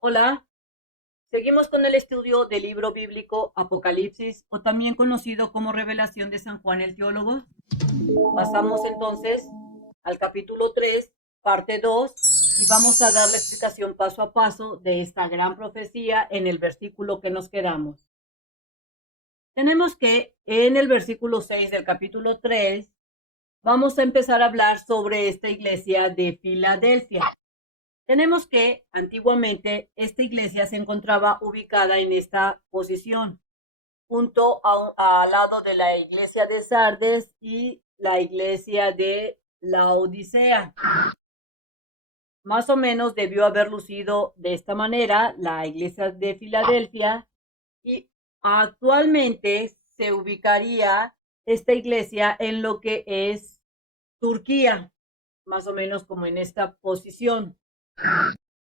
Hola, seguimos con el estudio del libro bíblico Apocalipsis, o también conocido como Revelación de San Juan el Teólogo. Pasamos entonces al capítulo 3, parte 2, y vamos a dar la explicación paso a paso de esta gran profecía en el versículo que nos quedamos. Tenemos que en el versículo 6 del capítulo 3 vamos a empezar a hablar sobre esta iglesia de Filadelfia. Tenemos que antiguamente esta iglesia se encontraba ubicada en esta posición, junto al lado de la iglesia de Sardes y la iglesia de la Odisea. Más o menos debió haber lucido de esta manera la iglesia de Filadelfia, y actualmente se ubicaría esta iglesia en lo que es Turquía, más o menos como en esta posición.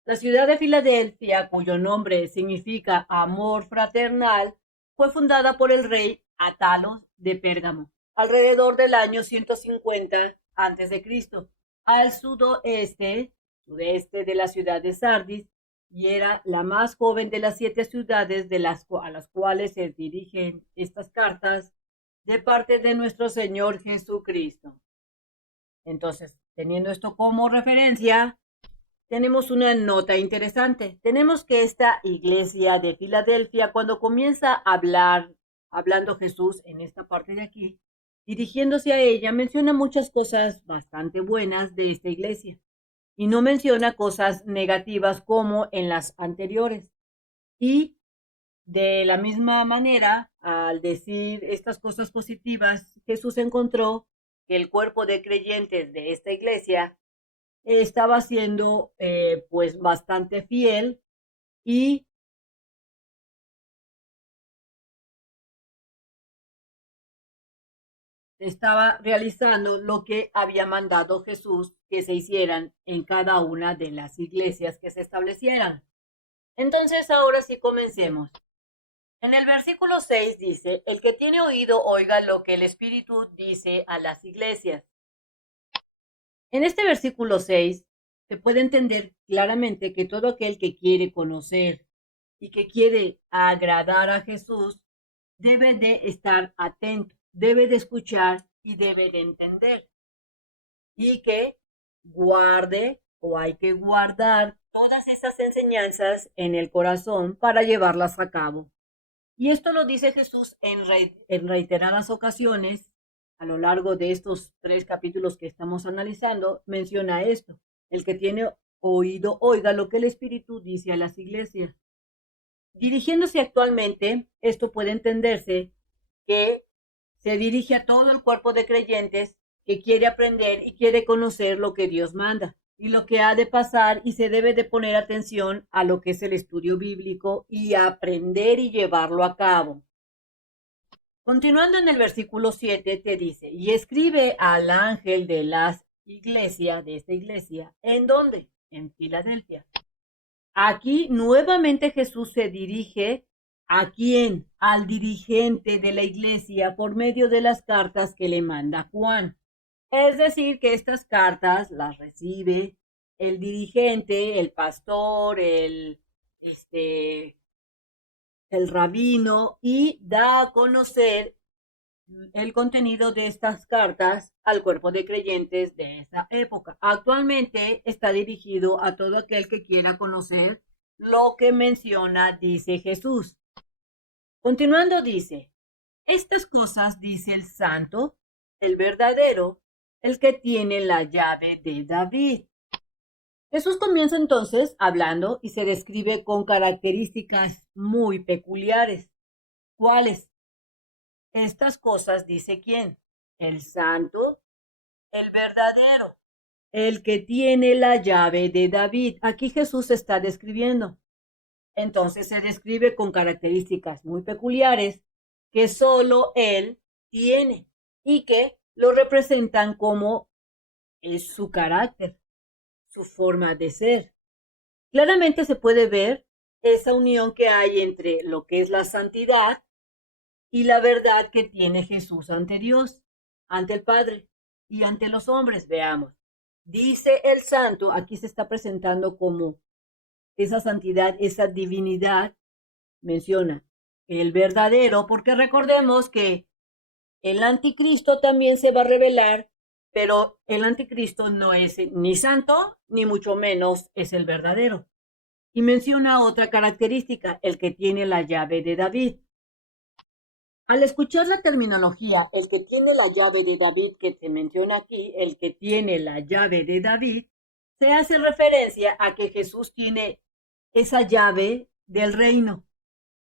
La ciudad de Filadelfia, cuyo nombre significa amor fraternal, fue fundada por el rey Atalos de Pérgamo alrededor del año 150 a.C., al sudeste de la ciudad de Sardis, y era la más joven de las 7 ciudades a las cuales se dirigen estas cartas de parte de nuestro Señor Jesucristo. Entonces, teniendo esto como referencia, tenemos una nota interesante. Tenemos que esta iglesia de Filadelfia, cuando comienza a hablando Jesús en esta parte de aquí, dirigiéndose a ella, menciona muchas cosas bastante buenas de esta iglesia y no menciona cosas negativas como en las anteriores. Y de la misma manera, al decir estas cosas positivas, Jesús encontró que el cuerpo de creyentes de esta iglesia estaba siendo pues bastante fiel y estaba realizando lo que había mandado Jesús que se hicieran en cada una de las iglesias que se establecieran. Entonces ahora sí comencemos. En el versículo 6 dice, el que tiene oído oiga lo que el Espíritu dice a las iglesias. En este versículo 6 se puede entender claramente que todo aquel que quiere conocer y que quiere agradar a Jesús debe de estar atento, debe de escuchar y debe de entender. Y que guarde o hay que guardar todas esas enseñanzas en el corazón para llevarlas a cabo. Y esto lo dice Jesús en reiteradas ocasiones a lo largo de estos 3 capítulos que estamos analizando. Menciona esto: el que tiene oído, oiga lo que el Espíritu dice a las iglesias. Dirigiéndose actualmente, esto puede entenderse que se dirige a todo el cuerpo de creyentes que quiere aprender y quiere conocer lo que Dios manda y lo que ha de pasar, y se debe de poner atención a lo que es el estudio bíblico y aprender y llevarlo a cabo. Continuando en el versículo 7 te dice, y escribe al ángel de las iglesias, de esta iglesia, ¿en dónde? En Filadelfia. Aquí nuevamente Jesús se dirige a quién, al dirigente de la iglesia por medio de las cartas que le manda Juan. Es decir, que estas cartas las recibe el dirigente, el pastor, el rabino, y da a conocer el contenido de estas cartas al cuerpo de creyentes de esa época. Actualmente está dirigido a todo aquel que quiera conocer lo que menciona, dice Jesús. Continuando dice, estas cosas dice el santo, el verdadero, el que tiene la llave de David. Jesús comienza entonces hablando y se describe con características muy peculiares. ¿Cuáles? Estas cosas dice quién: el santo, el verdadero, el que tiene la llave de David. Aquí Jesús está describiendo. Entonces se describe con características muy peculiares que solo él tiene y que lo representan como es su carácter, su forma de ser. Claramente se puede ver esa unión que hay entre lo que es la santidad y la verdad que tiene Jesús ante Dios, ante el Padre y ante los hombres. Veamos. Dice el santo, aquí se está presentando como esa santidad, esa divinidad, menciona el verdadero, porque recordemos que el anticristo también se va a revelar, pero el anticristo no es ni santo, ni mucho menos es el verdadero. Y menciona otra característica, el que tiene la llave de David. Al escuchar la terminología, el que tiene la llave de David, que se menciona aquí, el que tiene la llave de David, se hace referencia a que Jesús tiene esa llave del reino.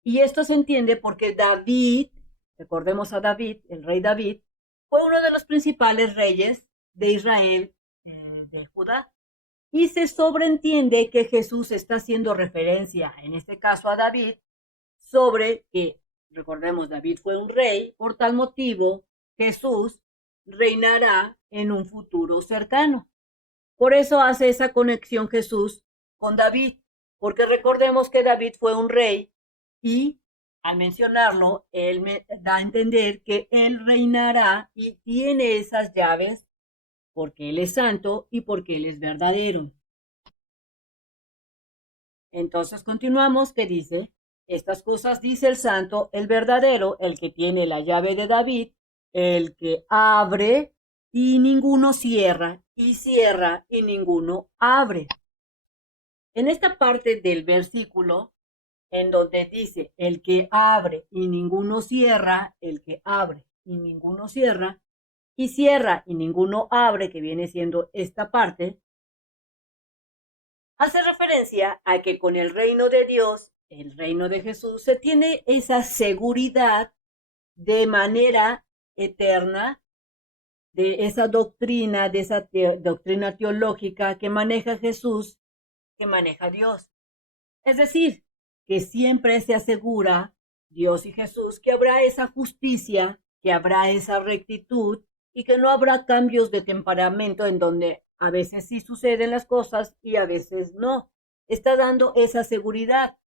Y esto se entiende porque David, recordemos a David, el rey David, fue uno de los principales reyes de Israel, de Judá. Y se sobreentiende que Jesús está haciendo referencia, en este caso a David, sobre que, recordemos, David fue un rey, por tal motivo Jesús reinará en un futuro cercano. Por eso hace esa conexión Jesús con David, porque recordemos que David fue un rey y al mencionarlo, él me da a entender que él reinará y tiene esas llaves porque él es santo y porque él es verdadero. Entonces continuamos, que dice, estas cosas dice el santo, el verdadero, el que tiene la llave de David, el que abre y ninguno cierra, y cierra y ninguno abre. En esta parte del versículo, en donde dice, el que abre y ninguno cierra, el que abre y ninguno cierra, y cierra y ninguno abre, que viene siendo esta parte, hace referencia a que con el reino de Dios, el reino de Jesús, se tiene esa seguridad de manera eterna de esa doctrina, de esa doctrina teológica que maneja Jesús, que maneja Dios. Es decir, que siempre se asegura Dios y Jesús que habrá esa justicia, que habrá esa rectitud y que no habrá cambios de temperamento en donde a veces sí suceden las cosas y a veces no. Está dando esa seguridad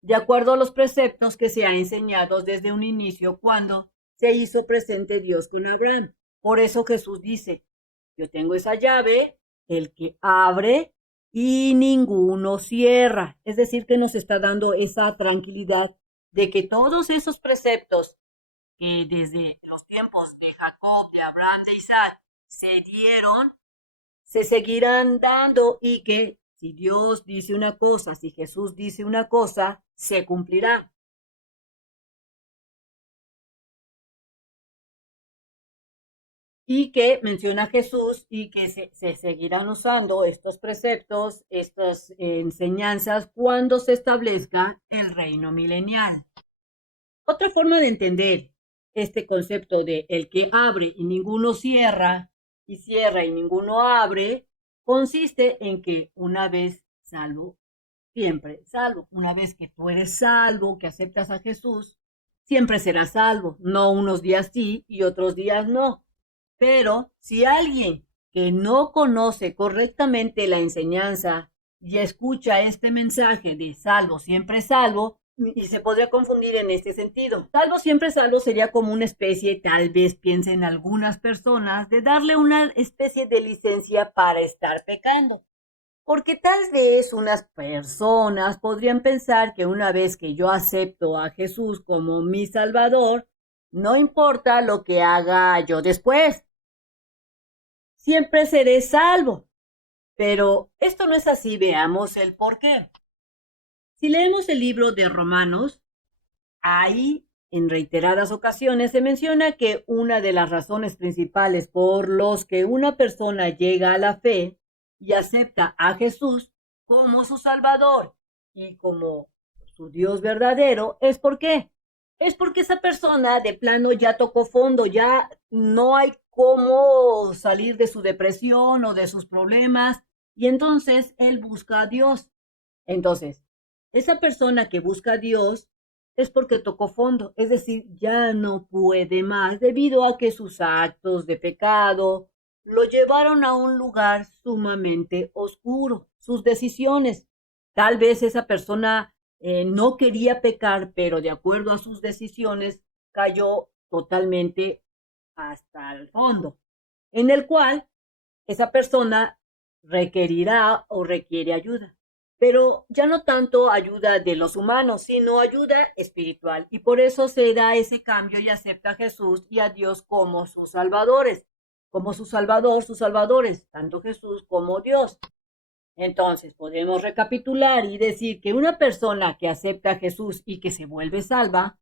de acuerdo a los preceptos que se ha enseñado desde un inicio cuando se hizo presente Dios con Abraham. Por eso Jesús dice, yo tengo esa llave, el que abre y ninguno cierra. Es decir, que nos está dando esa tranquilidad de que todos esos preceptos que desde los tiempos de Jacob, de Abraham, de Isaac, se dieron, se seguirán dando y que si Dios dice una cosa, si Jesús dice una cosa, se cumplirá. Y que menciona Jesús y que se seguirán usando estos preceptos, estas enseñanzas cuando se establezca el reino milenial. Otra forma de entender este concepto de el que abre y ninguno cierra, y cierra y ninguno abre, consiste en que una vez salvo, siempre salvo. Una vez que tú eres salvo, que aceptas a Jesús, siempre serás salvo. No unos días sí y otros días no. Pero si alguien que no conoce correctamente la enseñanza y escucha este mensaje de salvo, siempre salvo, y se podría confundir en este sentido. Salvo, siempre salvo sería como una especie, tal vez piensen algunas personas, de darle una especie de licencia para estar pecando. Porque tal vez unas personas podrían pensar que una vez que yo acepto a Jesús como mi Salvador, no importa lo que haga yo después, siempre seré salvo. Pero esto no es así, veamos el por qué. Si leemos el libro de Romanos, ahí en reiteradas ocasiones se menciona que una de las razones principales por los que una persona llega a la fe y acepta a Jesús como su Salvador y como su Dios verdadero es porque esa persona de plano ya tocó fondo, ya no hay cómo salir de su depresión o de sus problemas y entonces él busca a Dios. Entonces, esa persona que busca a Dios es porque tocó fondo, es decir, ya no puede más debido a que sus actos de pecado lo llevaron a un lugar sumamente oscuro, sus decisiones. Tal vez esa persona no quería pecar, pero de acuerdo a sus decisiones cayó totalmente hasta el fondo, en el cual esa persona requerirá o requiere ayuda. pero ya no tanto ayuda de los humanos, sino ayuda espiritual. Y por eso se da ese cambio y acepta a Jesús y a Dios como sus salvadores, como su Salvador, sus salvadores, tanto Jesús como Dios. Entonces, podemos recapitular y decir que una persona que acepta a Jesús y que se vuelve salva,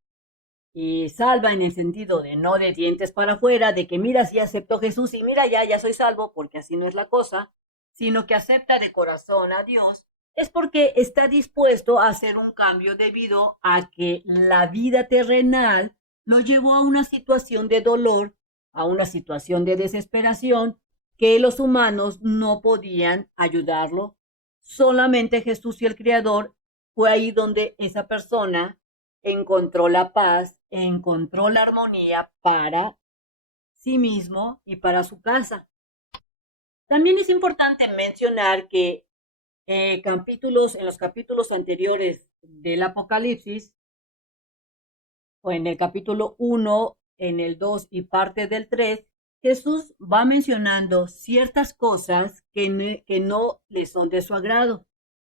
y salva en el sentido de no de dientes para afuera, de que mira, sí acepto a Jesús y mira, ya soy salvo, porque así no es la cosa, sino que acepta de corazón a Dios, es porque está dispuesto a hacer un cambio debido a que la vida terrenal lo llevó a una situación de dolor, a una situación de desesperación, que los humanos no podían ayudarlo. Solamente Jesús y el Creador fue ahí donde esa persona encontró la paz, encontró la armonía para sí mismo y para su casa. También es importante mencionar que en los capítulos anteriores del Apocalipsis, o en el capítulo 1, en el 2 y parte del 3, Jesús va mencionando ciertas cosas que no le son de su agrado.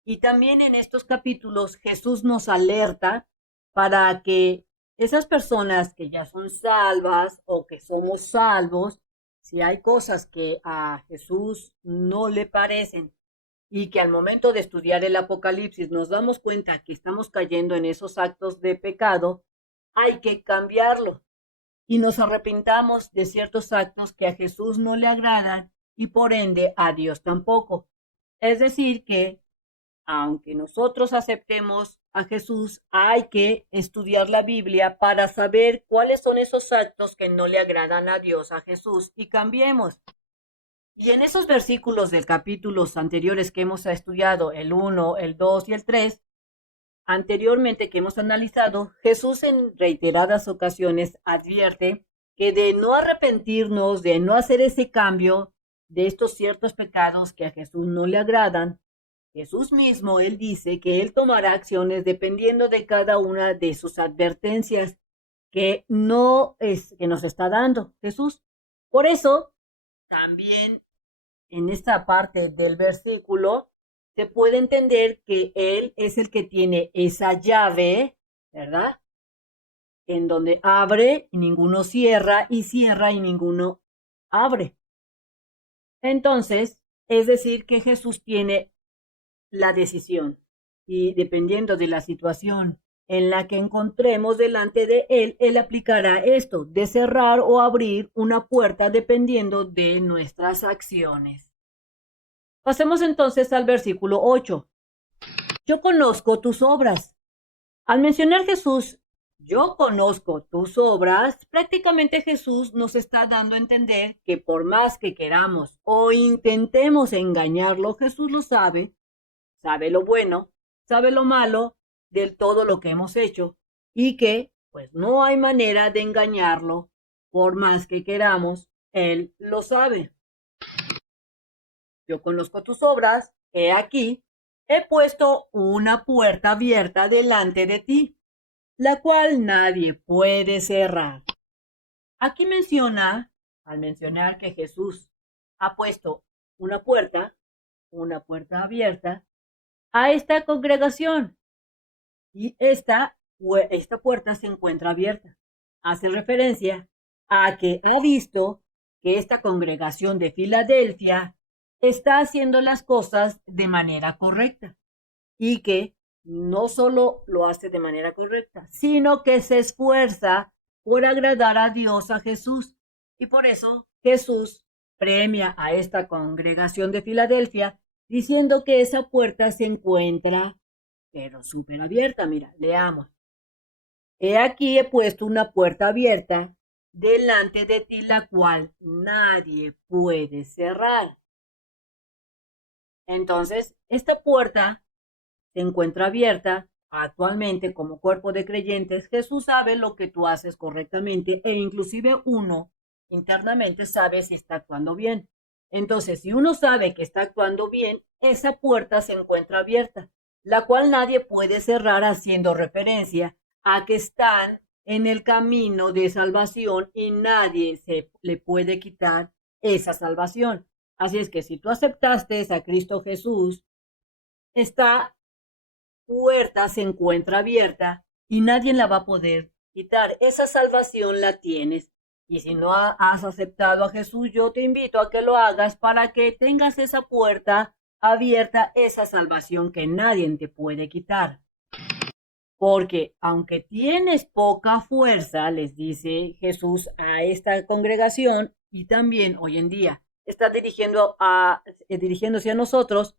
Y también en estos capítulos Jesús nos alerta para que esas personas que ya son salvas o que somos salvos, si hay cosas que a Jesús no le parecen y que al momento de estudiar el Apocalipsis nos damos cuenta que estamos cayendo en esos actos de pecado, hay que cambiarlo y nos arrepentamos de ciertos actos que a Jesús no le agradan y por ende a Dios tampoco. Es decir, que aunque nosotros aceptemos a Jesús, hay que estudiar la Biblia para saber cuáles son esos actos que no le agradan a Dios, a Jesús, y cambiemos. Y en esos versículos del capítulos anteriores que hemos estudiado, el 1, el 2 y el 3, anteriormente que hemos analizado, Jesús en reiteradas ocasiones advierte que de no arrepentirnos, de no hacer ese cambio de estos ciertos pecados que a Jesús no le agradan, Jesús mismo, él dice que él tomará acciones dependiendo de cada una de sus advertencias que no es que nos está dando Jesús. Por eso, también en esta parte del versículo se puede entender que él es el que tiene esa llave, ¿verdad? En donde abre y ninguno cierra y cierra y ninguno abre. Entonces, es decir, que Jesús tiene la decisión y dependiendo de la situación en la que encontremos delante de él, él aplicará esto de cerrar o abrir una puerta dependiendo de nuestras acciones. Pasemos entonces al versículo 8. Yo conozco tus obras. Al mencionar Jesús, yo conozco tus obras, prácticamente Jesús nos está dando a entender que por más que queramos o intentemos engañarlo, Jesús lo sabe lo bueno, sabe lo malo de todo lo que hemos hecho y que pues no hay manera de engañarlo por más que queramos, él lo sabe. Yo conozco tus obras, he aquí, he puesto una puerta abierta delante de ti, la cual nadie puede cerrar. Aquí menciona, al mencionar que Jesús ha puesto una puerta abierta, a esta congregación y esta puerta se encuentra abierta. Hace referencia a que ha visto que esta congregación de Filadelfia está haciendo las cosas de manera correcta y que no solo lo hace de manera correcta, sino que se esfuerza por agradar a Dios, a Jesús. Y por eso Jesús premia a esta congregación de Filadelfia diciendo que esa puerta se encuentra, pero súper abierta. Mira, leamos. He aquí he puesto una puerta abierta delante de ti, la cual nadie puede cerrar. Entonces, esta puerta se encuentra abierta actualmente como cuerpo de creyentes. Jesús sabe lo que tú haces correctamente e inclusive uno internamente sabe si está actuando bien. Entonces, si uno sabe que está actuando bien, esa puerta se encuentra abierta, la cual nadie puede cerrar, haciendo referencia a que están en el camino de salvación y nadie se le puede quitar esa salvación. Así es que si tú aceptaste a Cristo Jesús esta puerta se encuentra abierta y nadie la va a poder quitar. Esa salvación la tienes. Y si no has aceptado a Jesús, yo te invito a que lo hagas para que tengas esa puerta abierta, esa salvación que nadie te puede quitar. Porque aunque tienes poca fuerza, les dice Jesús a esta congregación, y también hoy en día está dirigiéndose a nosotros,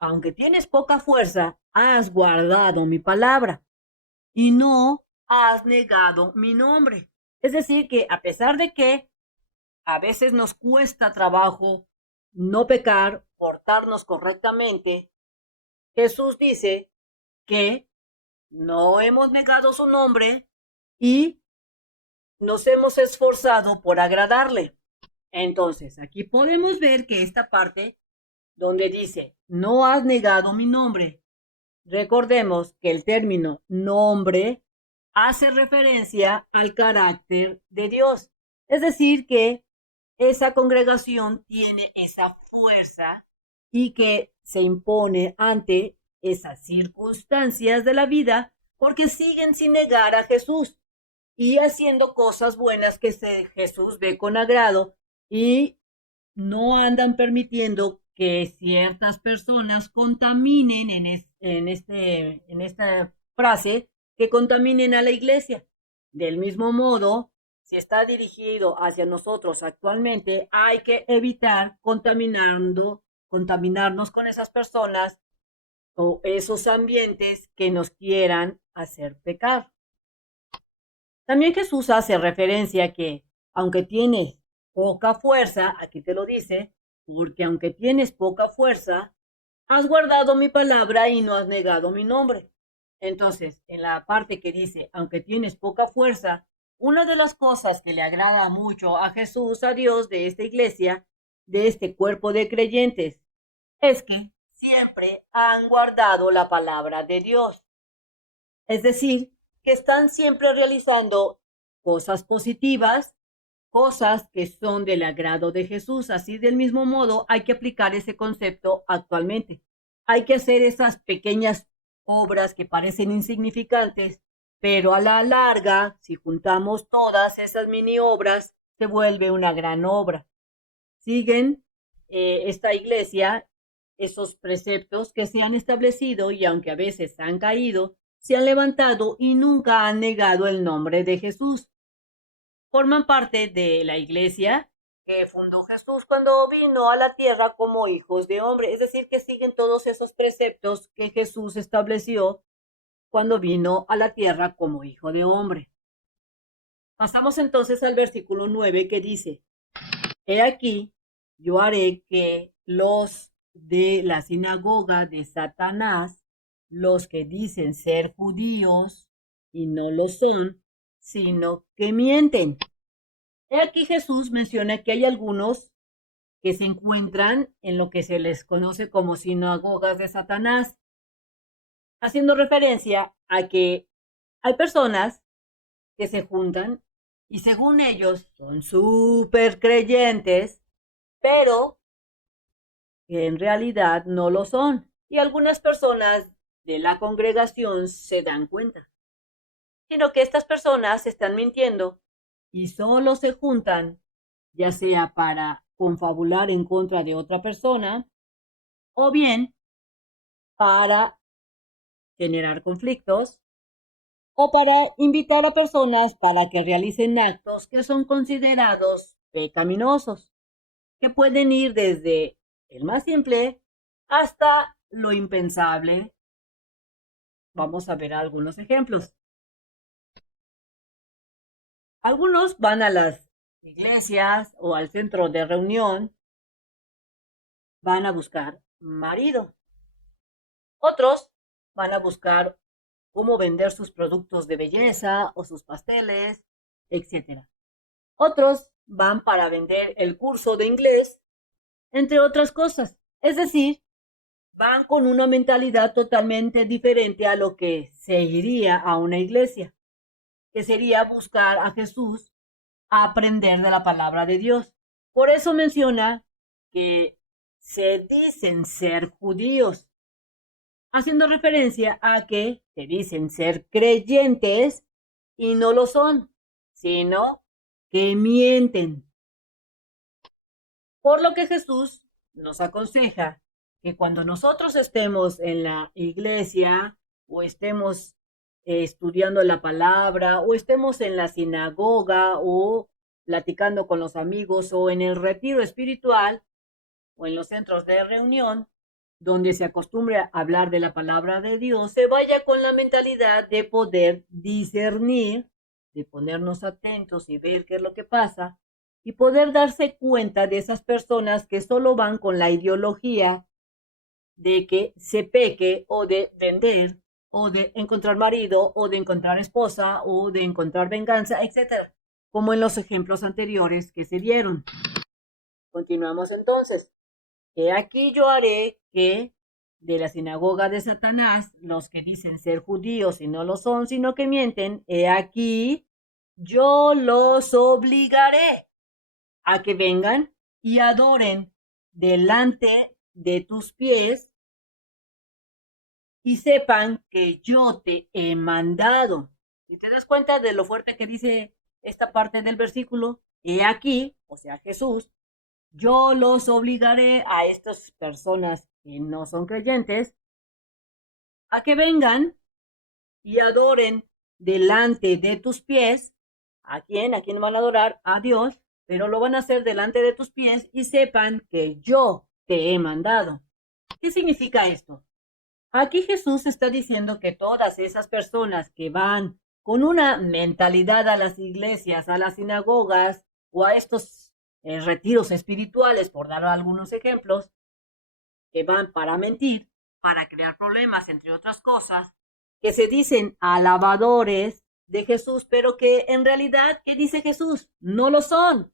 aunque tienes poca fuerza, has guardado mi palabra y no has negado mi nombre. Es decir, que a pesar de que a veces nos cuesta trabajo no pecar, portarnos correctamente, Jesús dice que no hemos negado su nombre y nos hemos esforzado por agradarle. Entonces, aquí podemos ver que esta parte donde dice, no has negado mi nombre, recordemos que el término nombre hace referencia al carácter de Dios. Es decir, que esa congregación tiene esa fuerza y que se impone ante esas circunstancias de la vida porque siguen sin negar a Jesús y haciendo cosas buenas que Jesús ve con agrado y no andan permitiendo que ciertas personas contaminen en esta frase, que contaminen a la iglesia. Del mismo modo, si está dirigido hacia nosotros actualmente, hay que evitar contaminarnos con esas personas o esos ambientes que nos quieran hacer pecar. También Jesús hace referencia a que, aunque tienes poca fuerza, aquí te lo dice, porque aunque tienes poca fuerza, has guardado mi palabra y no has negado mi nombre. Entonces, en la parte que dice, aunque tienes poca fuerza, una de las cosas que le agrada mucho a Jesús, a Dios, de esta iglesia, de este cuerpo de creyentes, es que siempre han guardado la palabra de Dios. Es decir, que están siempre realizando cosas positivas, cosas que son del agrado de Jesús. Así del mismo modo hay que aplicar ese concepto actualmente. Hay que hacer esas pequeñas obras que parecen insignificantes, pero a la larga, si juntamos todas esas mini obras, se vuelve una gran obra. Siguen esta iglesia esos preceptos que se han establecido y aunque a veces han caído, se han levantado y nunca han negado el nombre de Jesús. Forman parte de la iglesia que fundó Jesús cuando vino a la tierra como hijos de hombre. Es decir, que siguen todos esos preceptos que Jesús estableció cuando vino a la tierra como hijo de hombre. Pasamos entonces al versículo 9 que dice, he aquí, yo haré que los de la sinagoga de Satanás, los que dicen ser judíos y no lo son, sino que mienten. He aquí Jesús menciona que hay algunos que se encuentran en lo que se les conoce como sinagogas de Satanás, haciendo referencia a que hay personas que se juntan y según ellos son súper creyentes, pero que en realidad no lo son. Y algunas personas de la congregación se dan cuenta, sino que estas personas están mintiendo y solo se juntan, ya sea para confabular en contra de otra persona o bien para generar conflictos o para invitar a personas para que realicen actos que son considerados pecaminosos, que pueden ir desde el más simple hasta lo impensable. Vamos a ver algunos ejemplos. Algunos van a las iglesias o al centro de reunión, van a buscar marido. Otros van a buscar cómo vender sus productos de belleza o sus pasteles, etc. Otros van para vender el curso de inglés, entre otras cosas. Es decir, van con una mentalidad totalmente diferente a lo que se iría a una iglesia, que sería buscar a Jesús, a aprender de la palabra de Dios. Por eso menciona que se dicen ser judíos, haciendo referencia a que se dicen ser creyentes y no lo son, sino que mienten. Por lo que Jesús nos aconseja que cuando nosotros estemos en la iglesia o estemos estudiando la palabra o estemos en la sinagoga o platicando con los amigos o en el retiro espiritual o en los centros de reunión donde se acostumbre a hablar de la palabra de Dios, se vaya con la mentalidad de poder discernir, de ponernos atentos y ver qué es lo que pasa y poder darse cuenta de esas personas que solo van con la ideología de que se peque o de vender o de encontrar marido o de encontrar esposa o de encontrar venganza, etcétera, como en los ejemplos anteriores que se dieron. Continuamos entonces. He aquí yo haré que de la sinagoga de Satanás, los que dicen ser judíos y no lo son, sino que mienten, he aquí yo los obligaré a que vengan y adoren delante de tus pies y sepan que yo te he mandado. Si te das cuenta de lo fuerte que dice esta parte del versículo, he aquí, o sea, Jesús, yo los obligaré a estas personas que no son creyentes a que vengan y adoren delante de tus pies. ¿A quién? ¿A quién van a adorar? A Dios, pero lo van a hacer delante de tus pies y sepan que yo te he mandado. ¿Qué significa esto? Aquí Jesús está diciendo que todas esas personas que van con una mentalidad a las iglesias, a las sinagogas o a estos retiros espirituales, por dar algunos ejemplos, que van para mentir, para crear problemas, entre otras cosas, que se dicen alabadores de Jesús, pero que en realidad, ¿qué dice Jesús? No lo son.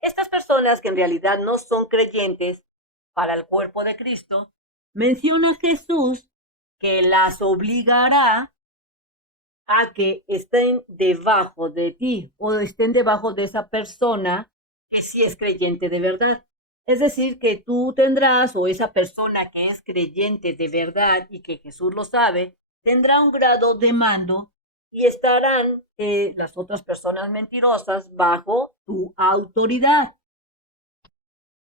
Estas personas que en realidad no son creyentes para el cuerpo de Cristo, menciona Jesús que las obligará a que estén debajo de ti o estén debajo de esa persona que sí es creyente de verdad. Es decir, que tú tendrás, o esa persona que es creyente de verdad y que Jesús lo sabe, tendrá un grado de mando y estarán las otras personas mentirosas bajo tu autoridad.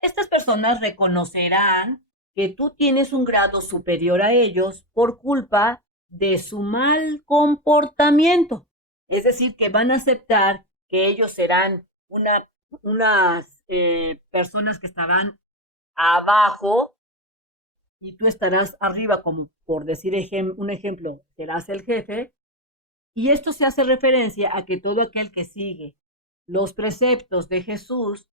Estas personas reconocerán que tú tienes un grado superior a ellos por culpa de su mal comportamiento. Es decir, que van a aceptar que ellos serán unas personas que estarán abajo y tú estarás arriba, como por decir un ejemplo, serás el jefe. Y esto se hace referencia a que todo aquel que sigue los preceptos de Jesús,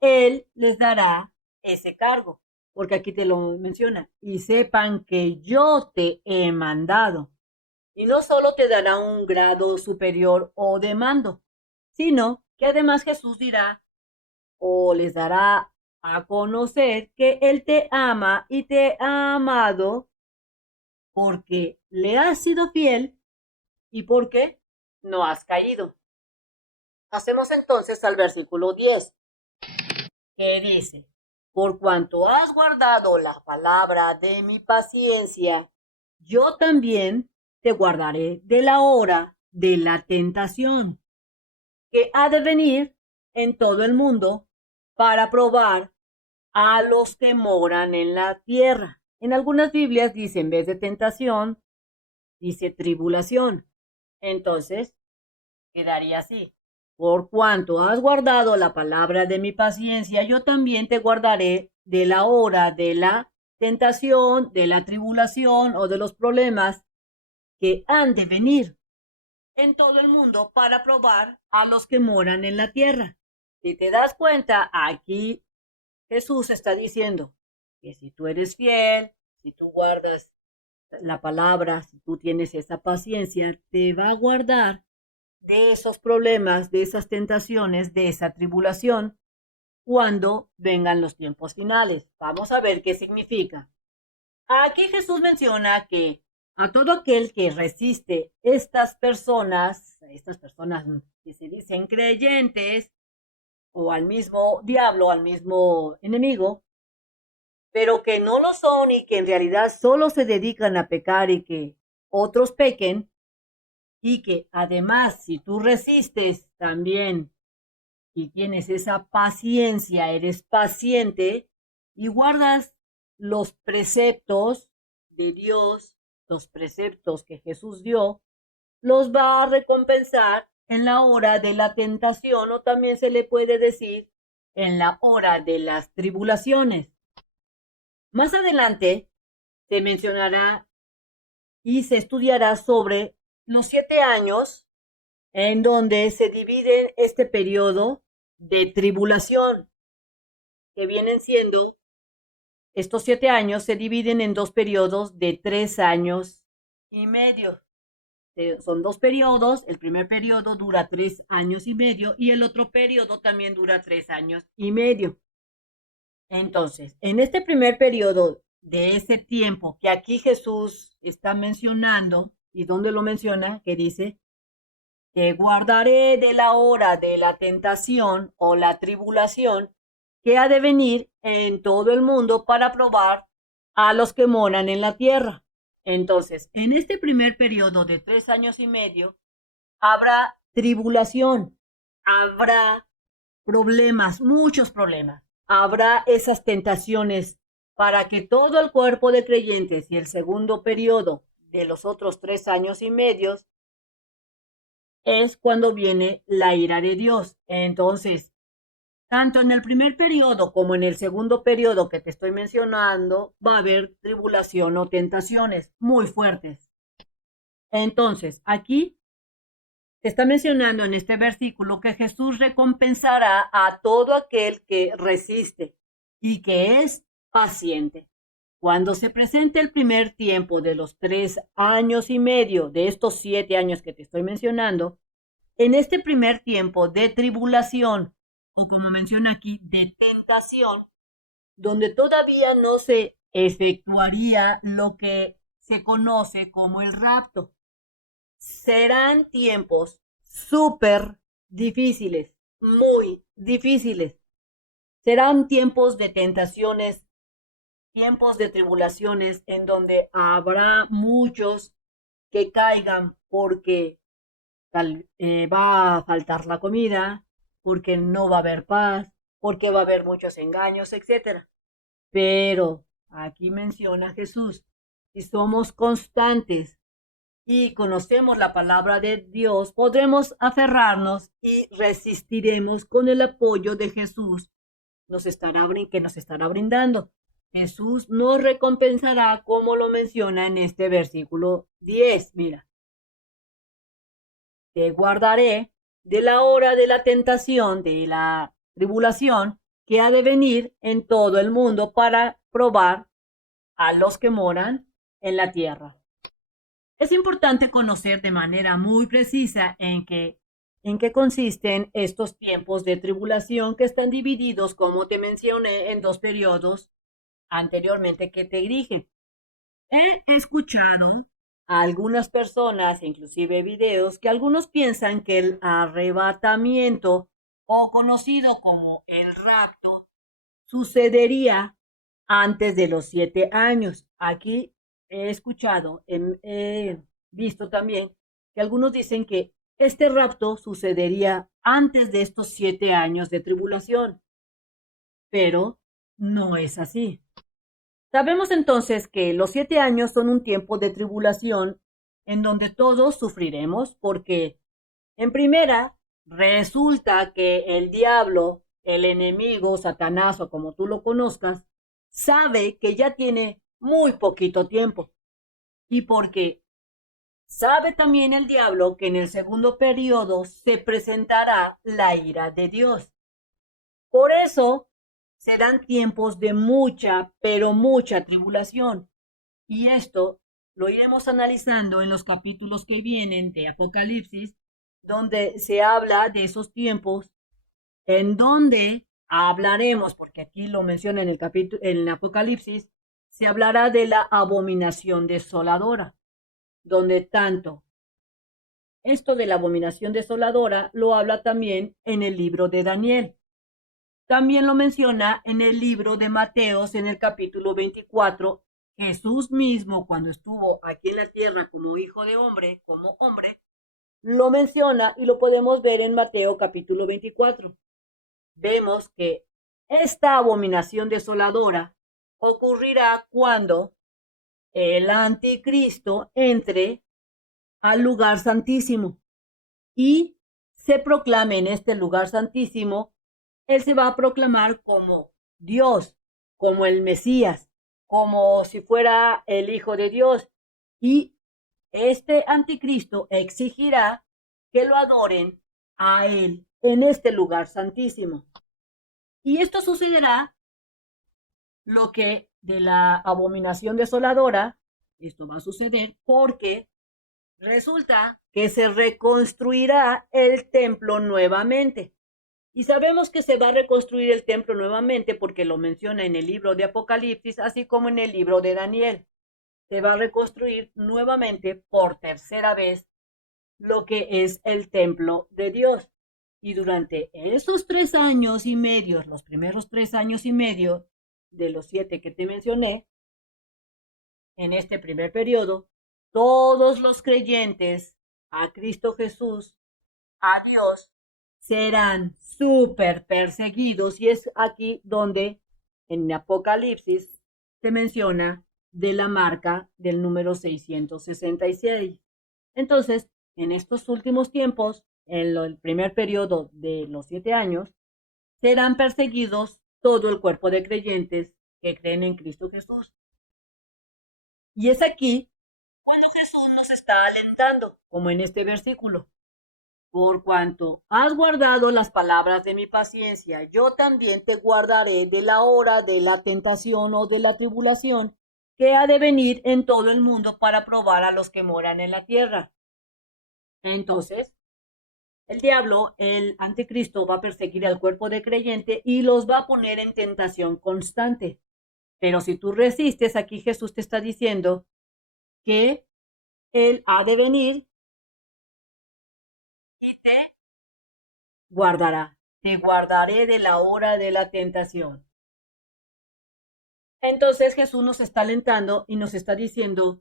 Él les dará ese cargo, porque aquí te lo menciona, y sepan que yo te he mandado. Y no solo te dará un grado superior o de mando, sino que además Jesús dirá o les dará a conocer que Él te ama y te ha amado porque le has sido fiel y porque no has caído. Pasemos entonces al versículo 10, que dice, por cuanto has guardado la palabra de mi paciencia, yo también te guardaré de la hora de la tentación, que ha de venir en todo el mundo para probar a los que moran en la tierra. En algunas Biblias dice, en vez de tentación, dice tribulación. Entonces, quedaría así. Por cuanto has guardado la palabra de mi paciencia, yo también te guardaré de la hora de la tentación, de la tribulación o de los problemas que han de venir en todo el mundo para probar a los que moran en la tierra. Si te das cuenta, aquí Jesús está diciendo que si tú eres fiel, si tú guardas la palabra, si tú tienes esa paciencia, te va a guardar de esos problemas, de esas tentaciones, de esa tribulación, cuando vengan los tiempos finales. Vamos a ver qué significa. Aquí Jesús menciona que a todo aquel que resiste estas personas que se dicen creyentes, o al mismo diablo, al mismo enemigo, pero que no lo son y que en realidad solo se dedican a pecar y que otros pequen, y que además si tú resistes también y tienes esa paciencia, eres paciente y guardas los preceptos de Dios, los preceptos que Jesús dio, los va a recompensar en la hora de la tentación, o también se le puede decir en la hora de las tribulaciones. Más adelante se mencionará y se estudiará sobre los 7 años en donde se divide este periodo de tribulación, que vienen siendo, estos 7 años se dividen en dos periodos de 3 años y medio. Son dos periodos, el primer periodo dura 3 años y medio y el otro periodo también dura 3 años y medio. Entonces, en este primer periodo de ese tiempo que aquí Jesús está mencionando, ¿y dónde lo menciona? Que dice, te guardaré de la hora de la tentación o la tribulación que ha de venir en todo el mundo para probar a los que moran en la tierra. Entonces, en este primer periodo de 3 años y medio, habrá tribulación, habrá problemas, muchos problemas. Habrá esas tentaciones para que todo el cuerpo de creyentes, y el segundo periodo de los otros 3 años y medio es cuando viene la ira de Dios. Entonces, tanto en el primer periodo como en el segundo periodo que te estoy mencionando, va a haber tribulación o tentaciones muy fuertes. Entonces, aquí se está mencionando en este versículo que Jesús recompensará a todo aquel que resiste y que es paciente. Cuando se presente el primer tiempo de los 3 años y medio de estos 7 años que te estoy mencionando, en este primer tiempo de tribulación, o como menciona aquí, de tentación, donde todavía no se efectuaría lo que se conoce como el rapto, serán tiempos súper difíciles, muy difíciles. Serán tiempos de tentaciones, tiempos de tribulaciones, en donde habrá muchos que caigan porque va a faltar la comida, porque no va a haber paz, porque va a haber muchos engaños, etcétera. Pero aquí menciona Jesús, si somos constantes y conocemos la palabra de Dios, podremos aferrarnos y resistiremos con el apoyo de Jesús que nos estará brindando. Jesús nos recompensará como lo menciona en este versículo 10. Mira, te guardaré de la hora de la tentación, de la tribulación que ha de venir en todo el mundo para probar a los que moran en la tierra. Es importante conocer de manera muy precisa en qué consisten estos tiempos de tribulación que están divididos, como te mencioné, en dos periodos anteriormente que te dije. He escuchado a algunas personas, inclusive videos, que algunos piensan que el arrebatamiento, o conocido como el rapto, sucedería antes de los 7 años. Aquí he escuchado, he visto también que algunos dicen que este rapto sucedería antes de estos 7 años de tribulación, pero no es así. Sabemos entonces que los 7 años son un tiempo de tribulación en donde todos sufriremos porque, en primera, resulta que el diablo, el enemigo, Satanás o como tú lo conozcas, sabe que ya tiene muy poquito tiempo y porque sabe también el diablo que en el segundo periodo se presentará la ira de Dios. Por eso serán tiempos de mucha, pero mucha tribulación. Y esto lo iremos analizando en los capítulos que vienen de Apocalipsis, donde se habla de esos tiempos, en donde hablaremos, porque aquí lo menciona en el capítulo, en Apocalipsis, se hablará de la abominación desoladora, donde tanto esto de la abominación desoladora lo habla también en el libro de Daniel. También lo menciona en el libro de Mateos, en el capítulo 24. Jesús mismo, cuando estuvo aquí en la tierra como hijo de hombre, como hombre, lo menciona y lo podemos ver en Mateo capítulo 24. Vemos que esta abominación desoladora ocurrirá cuando el anticristo entre al lugar santísimo y se proclame en este lugar santísimo. Él se va a proclamar como Dios, como el Mesías, como si fuera el Hijo de Dios. Y este anticristo exigirá que lo adoren a él en este lugar santísimo. Y esto sucederá lo que de la abominación desoladora, esto va a suceder porque resulta que se reconstruirá el templo nuevamente. Y sabemos que se va a reconstruir el templo nuevamente porque lo menciona en el libro de Apocalipsis, así como en el libro de Daniel. Se va a reconstruir nuevamente por tercera vez lo que es el templo de Dios. Y durante esos 3 años y medio, los primeros 3 años y medio de los 7 que te mencioné, en este primer periodo, todos los creyentes a Cristo Jesús, a Dios, serán súper perseguidos. Y es aquí donde en Apocalipsis se menciona de la marca del número 666. Entonces, en estos últimos tiempos, en el primer periodo de los 7 años, serán perseguidos todo el cuerpo de creyentes que creen en Cristo Jesús. Y es aquí cuando Jesús nos está alentando, como en este versículo. Por cuanto has guardado las palabras de mi paciencia, yo también te guardaré de la hora de la tentación o de la tribulación que ha de venir en todo el mundo para probar a los que moran en la tierra. Entonces, el diablo, el anticristo, va a perseguir al cuerpo de creyente y los va a poner en tentación constante. Pero si tú resistes, aquí Jesús te está diciendo que él ha de venir y te guardará. Te guardaré de la hora de la tentación. Entonces Jesús nos está alentando y nos está diciendo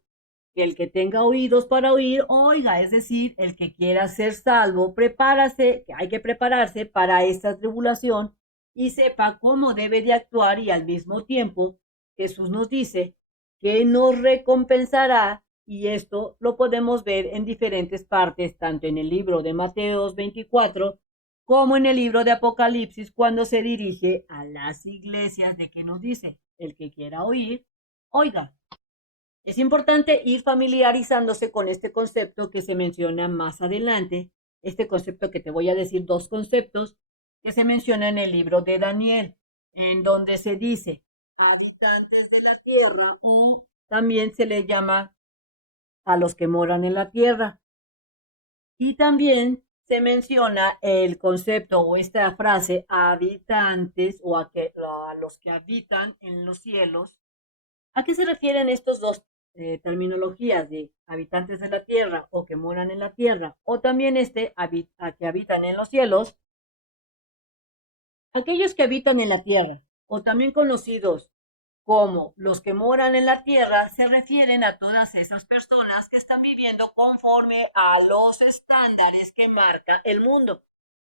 que el que tenga oídos para oír, oiga, es decir, el que quiera ser salvo, prepárase, que hay que prepararse para esta tribulación y sepa cómo debe de actuar. Y al mismo tiempo Jesús nos dice que nos recompensará, y esto lo podemos ver en diferentes partes, tanto en el libro de Mateo 24 como en el libro de Apocalipsis, cuando se dirige a las iglesias, de que nos dice, el que quiera oír, oiga. Es importante ir familiarizándose con este concepto que se menciona más adelante, este concepto que te voy a decir, dos conceptos que se menciona en el libro de Daniel, en donde se dice habitantes de la tierra, o también se le llama a los que moran en la tierra. Y también se menciona el concepto o esta frase habitantes o a los que habitan en los cielos. ¿A qué se refieren estos dos terminologías de habitantes de la tierra o que moran en la tierra? O también a que habitan en los cielos. Aquellos que habitan en la tierra, o también conocidos como los que moran en la tierra, se refieren a todas esas personas que están viviendo conforme a los estándares que marca el mundo.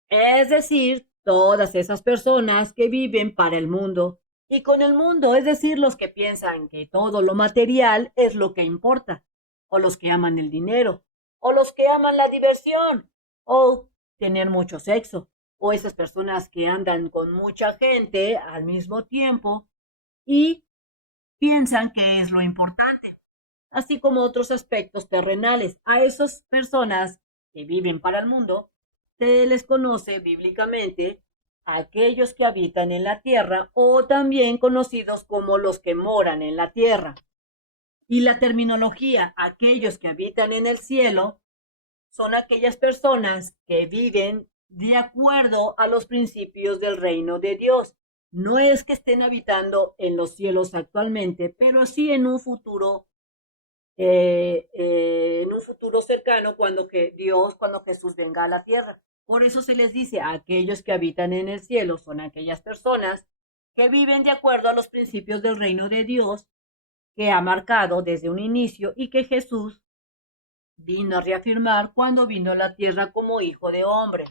Es decir, todas esas personas que viven para el mundo y con el mundo, es decir, los que piensan que todo lo material es lo que importa, o los que aman el dinero, o los que aman la diversión, o tener mucho sexo, o esas personas que andan con mucha gente al mismo tiempo y piensan que es lo importante, así como otros aspectos terrenales. A esas personas que viven para el mundo se les conoce bíblicamente aquellos que habitan en la tierra, o también conocidos como los que moran en la tierra. Y la terminología, aquellos que habitan en el cielo, son aquellas personas que viven de acuerdo a los principios del reino de Dios. No es que estén habitando en los cielos actualmente, pero sí en un futuro cercano, cuando Jesús venga a la tierra. Por eso se les dice a aquellos que habitan en el cielo son aquellas personas que viven de acuerdo a los principios del reino de Dios que ha marcado desde un inicio y que Jesús vino a reafirmar cuando vino a la tierra como hijo de hombre.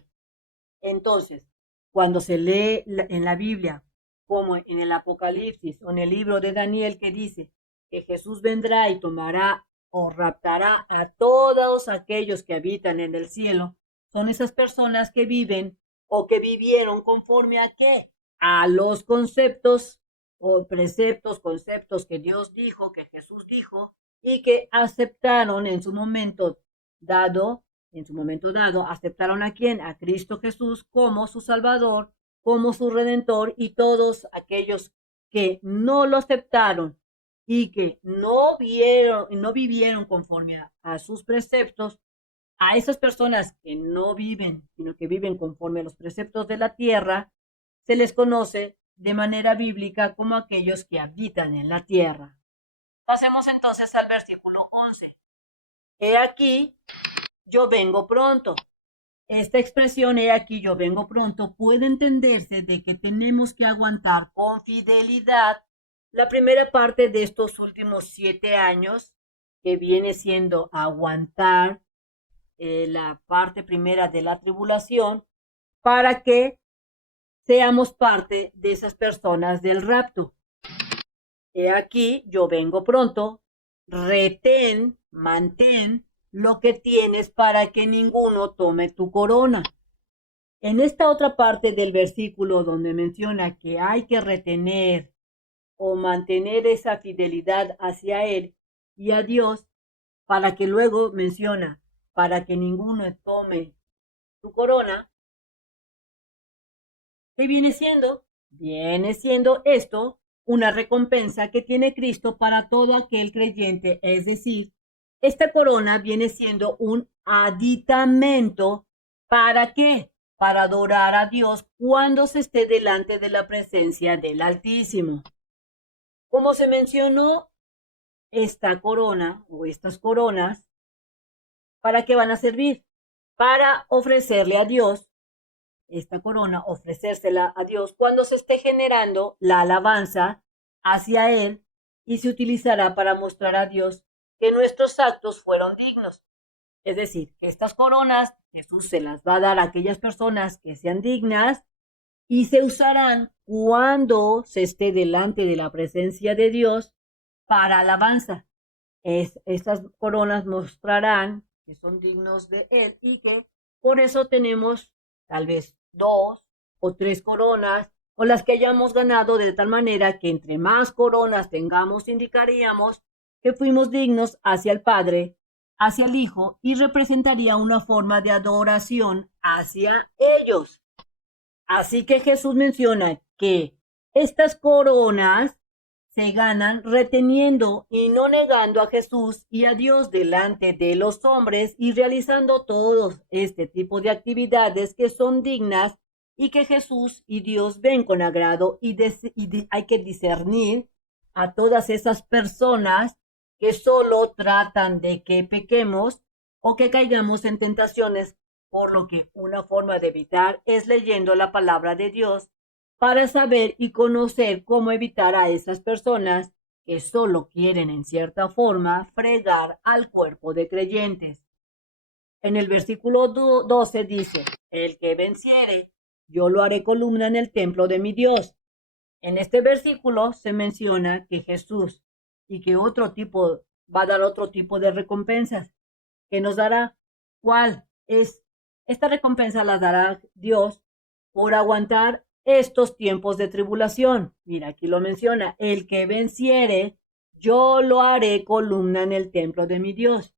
Entonces, cuando se lee en la Biblia, como en el Apocalipsis o en el libro de Daniel que dice que Jesús vendrá y tomará o raptará a todos aquellos que habitan en el cielo, son esas personas que viven o que vivieron conforme a qué? A los conceptos o preceptos, conceptos que Dios dijo, que Jesús dijo, y que aceptaron en su momento dado, aceptaron a quién, a Cristo Jesús como su Salvador, como su Redentor, y todos aquellos que no lo aceptaron y que no vivieron conforme a sus preceptos, a esas personas que no viven, sino que viven conforme a los preceptos de la tierra, se les conoce de manera bíblica como aquellos que habitan en la tierra. Pasemos entonces al versículo 11. He aquí, yo vengo pronto. Esta expresión, he aquí, yo vengo pronto, puede entenderse de que tenemos que aguantar con fidelidad la primera parte de estos últimos 7 años, que viene siendo aguantar la parte primera de la tribulación, para que seamos parte de esas personas del rapto. He aquí, yo vengo pronto, retén, mantén lo que tienes para que ninguno tome tu corona. En esta otra parte del versículo donde menciona que hay que retener o mantener esa fidelidad hacia Él y a Dios, para que luego menciona, para que ninguno tome tu corona, ¿qué viene siendo? Viene siendo esto una recompensa que tiene Cristo para todo aquel creyente, es decir, esta corona viene siendo un aditamento. ¿Para qué? Para adorar a Dios cuando se esté delante de la presencia del Altísimo. Como se mencionó, esta corona o estas coronas, ¿para qué van a servir? Para ofrecerle a Dios esta corona, ofrecérsela a Dios cuando se esté generando la alabanza hacia Él, y se utilizará para mostrar a Dios que nuestros actos fueron dignos. Es decir, que estas coronas Jesús se las va a dar a aquellas personas que sean dignas y se usarán cuando se esté delante de la presencia de Dios para alabanza. Estas coronas mostrarán que son dignos de Él y que por eso tenemos tal vez 2 o 3 coronas o las que hayamos ganado, de tal manera que entre más coronas tengamos indicaríamos que fuimos dignos hacia el Padre, hacia el Hijo, y representaría una forma de adoración hacia ellos. Así que Jesús menciona que estas coronas se ganan reteniendo y no negando a Jesús y a Dios delante de los hombres y realizando todos este tipo de actividades que son dignas y que Jesús y Dios ven con agrado, y hay que discernir a todas esas personas que solo tratan de que pequemos o que caigamos en tentaciones, por lo que una forma de evitar es leyendo la palabra de Dios para saber y conocer cómo evitar a esas personas que solo quieren en cierta forma fregar al cuerpo de creyentes. En el versículo 12 dice, el que venciere, yo lo haré columna en el templo de mi Dios. En este versículo se menciona que Jesús y que otro tipo va a dar otro tipo de recompensas, que nos dará. ¿Cuál es? Esta recompensa la dará Dios por aguantar estos tiempos de tribulación. Mira, aquí lo menciona, el que venciere, yo lo haré columna en el templo de mi Dios.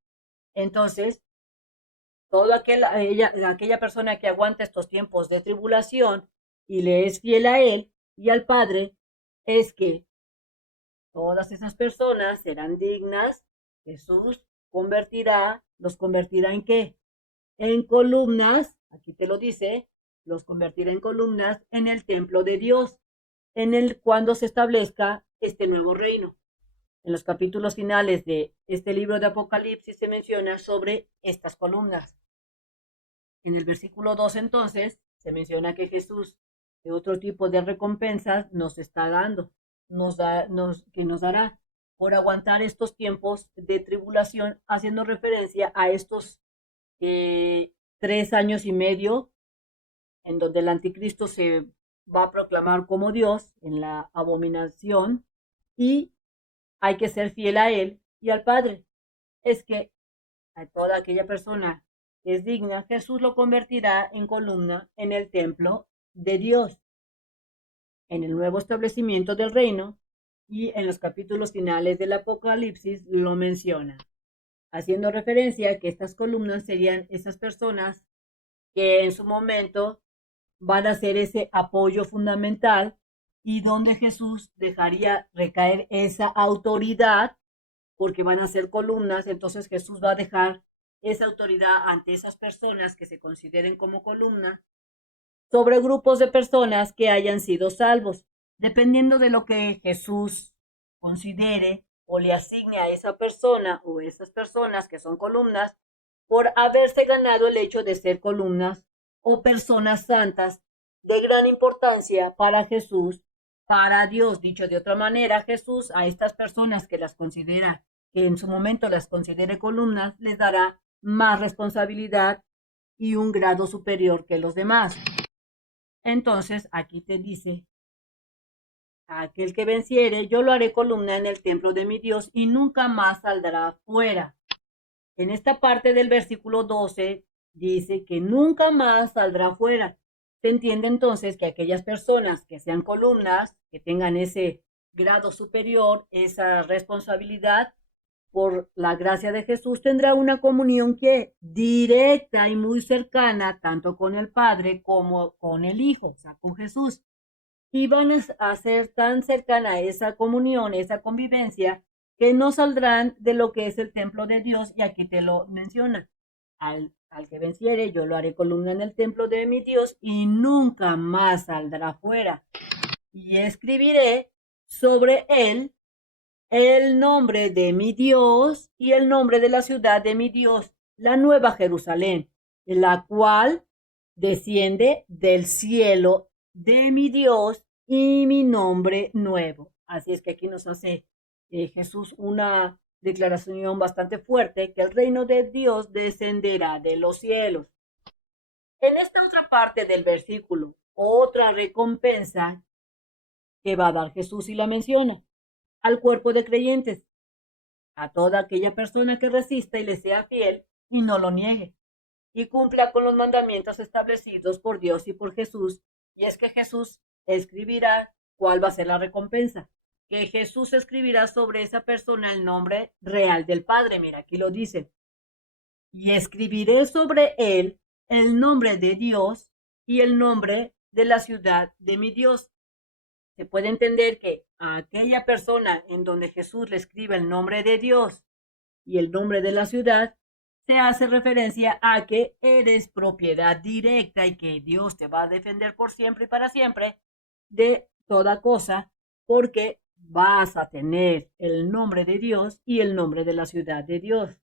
Entonces, aquella persona que aguanta estos tiempos de tribulación y le es fiel a Él y al Padre, es que todas esas personas serán dignas. Jesús los convertirá ¿en qué? En columnas, aquí te lo dice, los convertirá en columnas en el templo de Dios, cuando se establezca este nuevo reino. En los capítulos finales de este libro de Apocalipsis se menciona sobre estas columnas. En el versículo 2 entonces se menciona que Jesús de otro tipo de recompensas nos está dando, que nos dará por aguantar estos tiempos de tribulación, haciendo referencia a estos 3 años y medio en donde el anticristo se va a proclamar como Dios en la abominación y hay que ser fiel a él y al Padre. Es que a toda aquella persona que es digna, Jesús lo convertirá en columna en el templo de Dios, en el nuevo establecimiento del reino, y en los capítulos finales del Apocalipsis lo menciona, haciendo referencia a que estas columnas serían esas personas que en su momento van a ser ese apoyo fundamental y donde Jesús dejaría recaer esa autoridad porque van a ser columnas, entonces Jesús va a dejar esa autoridad ante esas personas que se consideren como columna sobre grupos de personas que hayan sido salvos, dependiendo de lo que Jesús considere o le asigne a esa persona o esas personas que son columnas por haberse ganado el hecho de ser columnas o personas santas de gran importancia para Jesús, para Dios. Dicho de otra manera, Jesús a estas personas que las considera, que en su momento las considere columnas, les dará más responsabilidad y un grado superior que los demás. Entonces, aquí te dice, aquel que venciere, yo lo haré columna en el templo de mi Dios y nunca más saldrá fuera. En esta parte del versículo 12 dice que nunca más saldrá fuera. Se entiende entonces que aquellas personas que sean columnas, que tengan ese grado superior, esa responsabilidad, por la gracia de Jesús, tendrá una comunión que directa y muy cercana, tanto con el Padre como con el Hijo, o sea, con Jesús. Y van a ser tan cercana esa comunión, esa convivencia, que no saldrán de lo que es el templo de Dios, y aquí te lo menciona. Al que venciere, yo lo haré columna en el templo de mi Dios y nunca más saldrá fuera. Y escribiré sobre él el nombre de mi Dios y el nombre de la ciudad de mi Dios, la nueva Jerusalén, la cual desciende del cielo de mi Dios y mi nombre nuevo. Así es que aquí nos hace Jesús una declaración bastante fuerte, que el reino de Dios descenderá de los cielos. En esta otra parte del versículo, otra recompensa que va a dar Jesús y la menciona al cuerpo de creyentes, a toda aquella persona que resista y le sea fiel y no lo niegue y cumpla con los mandamientos establecidos por Dios y por Jesús. Y es que Jesús escribirá cuál va a ser la recompensa, que Jesús escribirá sobre esa persona el nombre real del Padre. Mira, aquí lo dice: y escribiré sobre él el nombre de Dios y el nombre de la ciudad de mi Dios. Se puede entender que a aquella persona en donde Jesús le escribe el nombre de Dios y el nombre de la ciudad, se hace referencia a que eres propiedad directa y que Dios te va a defender por siempre y para siempre de toda cosa, porque vas a tener el nombre de Dios y el nombre de la ciudad de Dios.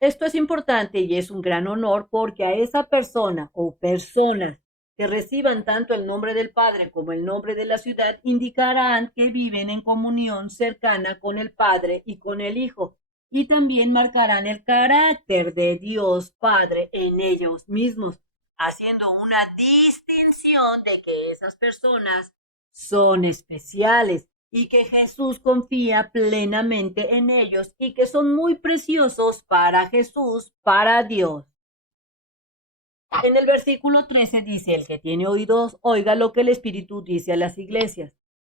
Esto es importante y es un gran honor, porque a esa persona o personas que reciban tanto el nombre del Padre como el nombre de la ciudad indicarán que viven en comunión cercana con el Padre y con el Hijo, y también marcarán el carácter de Dios Padre en ellos mismos, haciendo una distinción de que esas personas son especiales y que Jesús confía plenamente en ellos y que son muy preciosos para Jesús, para Dios. En el versículo 13 dice: el que tiene oídos, oiga lo que el Espíritu dice a las iglesias.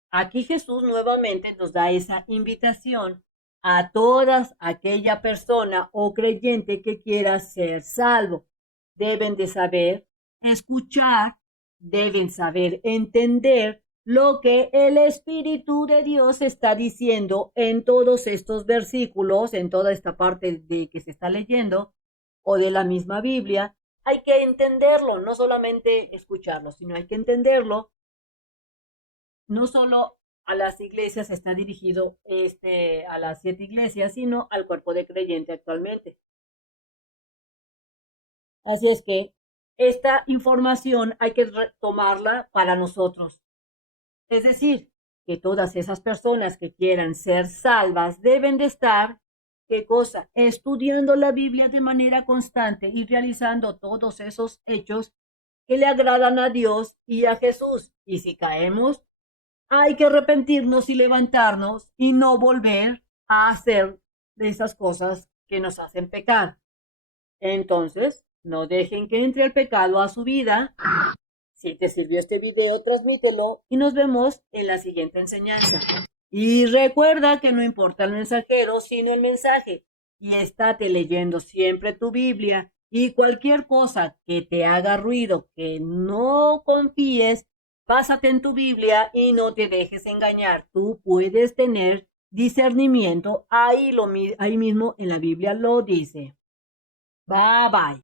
Aquí Jesús nuevamente nos da esa invitación a toda aquella persona o creyente que quiera ser salvo. Deben de saber escuchar, deben saber entender lo que el Espíritu de Dios está diciendo en todos estos versículos, en toda esta parte de que se está leyendo, o de la misma Biblia. Hay que entenderlo, no solamente escucharlo, sino hay que entenderlo. No solo a las iglesias está dirigido a las 7 iglesias, sino al cuerpo de creyente actualmente. Así es que esta información hay que tomarla para nosotros. Es decir, que todas esas personas que quieran ser salvas deben de estar, ¿qué cosa? Estudiando la Biblia de manera constante y realizando todos esos hechos que le agradan a Dios y a Jesús. Y si caemos, hay que arrepentirnos y levantarnos y no volver a hacer de esas cosas que nos hacen pecar. Entonces, no dejen que entre el pecado a su vida. Si te sirvió este video, transmítelo y nos vemos en la siguiente enseñanza. Y recuerda que no importa el mensajero, sino el mensaje. Y estate leyendo siempre tu Biblia y cualquier cosa que te haga ruido, que no confíes, pásate en tu Biblia y no te dejes engañar. Tú puedes tener discernimiento. Ahí mismo en la Biblia lo dice. Bye bye.